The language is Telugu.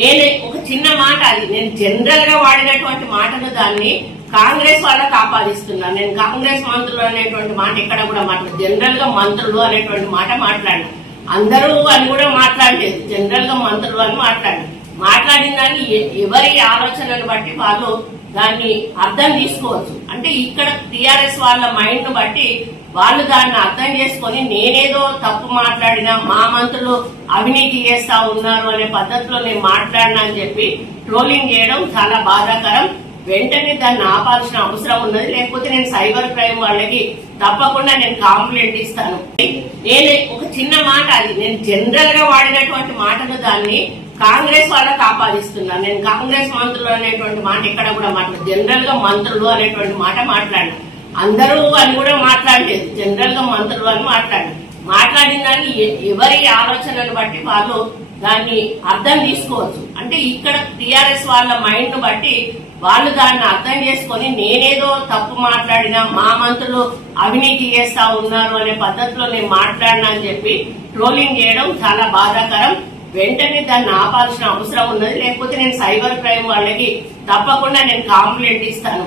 నేను ఒక చిన్న మాట, అది నేను జనరల్ గా వాడినటువంటి మాటను దాన్ని కాంగ్రెస్ వాళ్ళకి ఆపాదిస్తున్నాను. నేను కాంగ్రెస్ మంత్రులు అనేటువంటి మాట ఎక్కడ కూడా మాట్లాడు, జనరల్ గా మంత్రులు అనేటువంటి మాట మాట్లాడినా. అందరూ అని కూడా మాట్లాడలేదు, జనరల్ గా మంత్రులు అని మాట్లాడిన దాన్ని ఎవరి ఆలోచనను బట్టి వాళ్ళు దాన్ని అర్థం తీసుకోవచ్చు. అంటే ఇక్కడ టిఆర్ఎస్ వాళ్ళ మైండ్ ను బట్టి వాళ్ళు దాన్ని అర్థం చేసుకుని నేనేదో తప్పు మాట్లాడినా, మా మంత్రులు అవినీతి చేస్తా ఉన్నారు అనే పద్ధతిలో నేను మాట్లాడినా అని చెప్పి ట్రోలింగ్ చేయడం చాలా బాధాకరం. వెంటనే దాన్ని ఆపాల్సిన అవసరం ఉన్నది. లేకపోతే నేను సైబర్ క్రైమ్ వాళ్ళకి తప్పకుండా నేను కంప్లైంట్ ఇస్తాను. నేను ఒక చిన్న మాట, అది నేను జనరల్ గా వాడినటువంటి మాటను దాన్ని కాంగ్రెస్ వాళ్ళకి ఆపాదిస్తున్నాను. నేను కాంగ్రెస్ మంత్రులు అనేటువంటి మాట ఎక్కడ కూడా మాట్లాడు, జనరల్ గా మంత్రులు అనేటువంటి మాట మాట్లాడినా. అందరూ అని కూడా మాట్లాడలేదు, జనరల్ గా మంత్రులు అని మాట్లాడిన దాన్ని ఎవరి ఆలోచనను బట్టి వాళ్ళు దాన్ని అర్థం తీసుకోవచ్చు. అంటే ఇక్కడ టిఆర్ఎస్ వాళ్ళ మైండ్ ను బట్టి వాళ్ళు దాన్ని అర్థం చేసుకుని నేనేదో తప్పు మాట్లాడినా, మా మంత్రులు అవినీతి చేస్తా ఉన్నారు అనే పద్ధతిలో నేను మాట్లాడినా అని చెప్పి ట్రోలింగ్ చేయడం చాలా బాధాకరం. వెంటనే దాన్ని ఆపాల్సిన అవసరం ఉన్నది. లేకపోతే నేను సైబర్ క్రైమ్ వాళ్ళకి తప్పకుండా నేను కంప్లైంట్ ఇస్తాను.